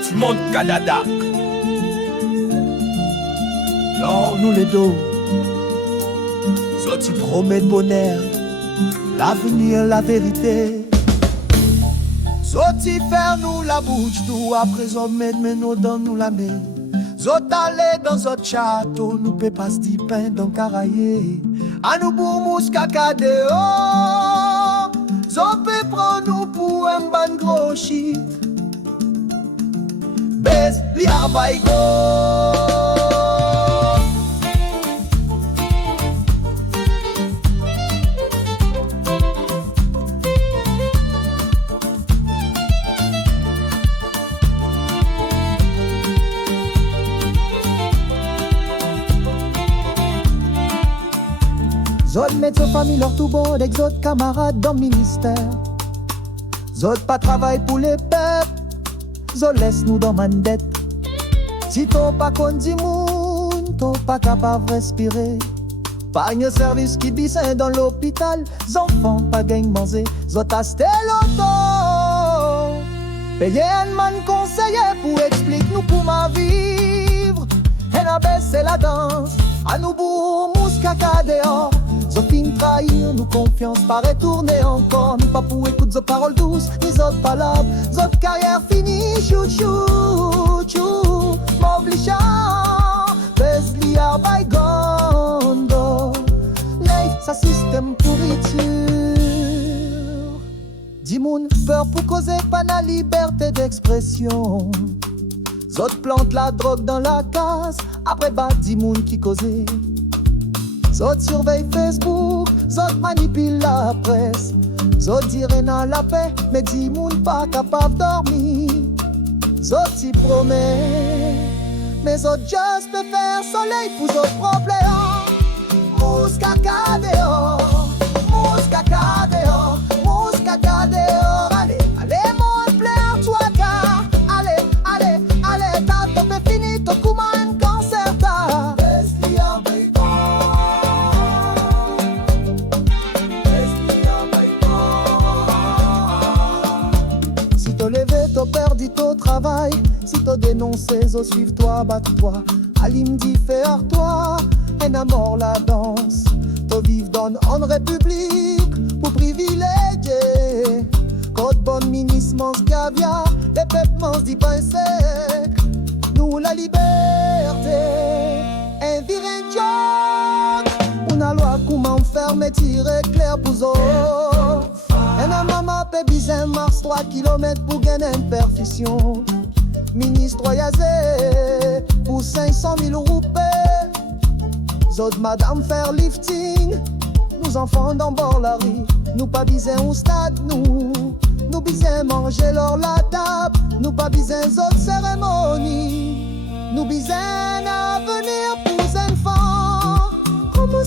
Sorti monde Canada. Non, nous les deux. Sorti promet le bonheur, l'avenir, la vérité. Sorti faire nous la bouche, tout après on met nous dans nous la main. Zot aller dans notre château, nous peut pas se pain dans caraillé. À nous pour mouskaka dehors, zot peut prendre nous pour un ban gros shit. Best li go. Zot met sa famille leur tout bon avec zot camarades dans le ministère. Zot pas travail pour les peuples, zot laisse nous dans mandette. Si t'on pas conduit moun, t'on pas capable de respirer. Pas un service qui bisse dans l'hôpital, enfants pas gagne manger, zot acheté l'auto. Payer un man conseiller pour expliquer nous pour ma vivre. Et la baisse c'est la danse, à nous bourre mouskaka dehors. Zot fin trahir, nous confiance pas retourner encore. Nous pas pour écouter zot paroles douces, ni zot palabres. Zot carrière finie, chou chou chou. M'obligeant, Besli by gondo. Nei, sa système pourriture. Dimoun, peur pour causer pas la liberté d'expression. Zot plante la drogue dans la case, après bat Dimoun qui causait. Zot surveille Facebook, zot manipule la presse. Zot dirait dans la paix, mais dis moun pas capable dormir. Zot s'y promet, mais zot juste faire soleil pour zot problème. Mouskaka dehors, mouskaka dehors, mouskaka dehors. Allez, allez mon plaire toi car. Allez, allez, allez, t'as topé fini, ton couman cancer ta. T'as perdu ton travail, si t'as dénoncé, zo suive toi, batte-toi. Alim dit faire toi, un amour la danse. T'as vivre dans en république pour privilégier. Code bon ministre mange caviar, les peuples mangent du pain sec. Nous la liberté, un virin joke. On a loi comment faire, mais tirer clair pour zo. Un maman peut bizarre marche 3 km pour gagner une perfusion. Ministre Yazé pour 500 000 roupies. Zod madame faire lifting. Nous enfants dans bord la rue. Nous pas biser au stade nous. Nous biser manger leur la table. Nous pas biser autres cérémonies. Nous biser un avenir pour enfants. Comme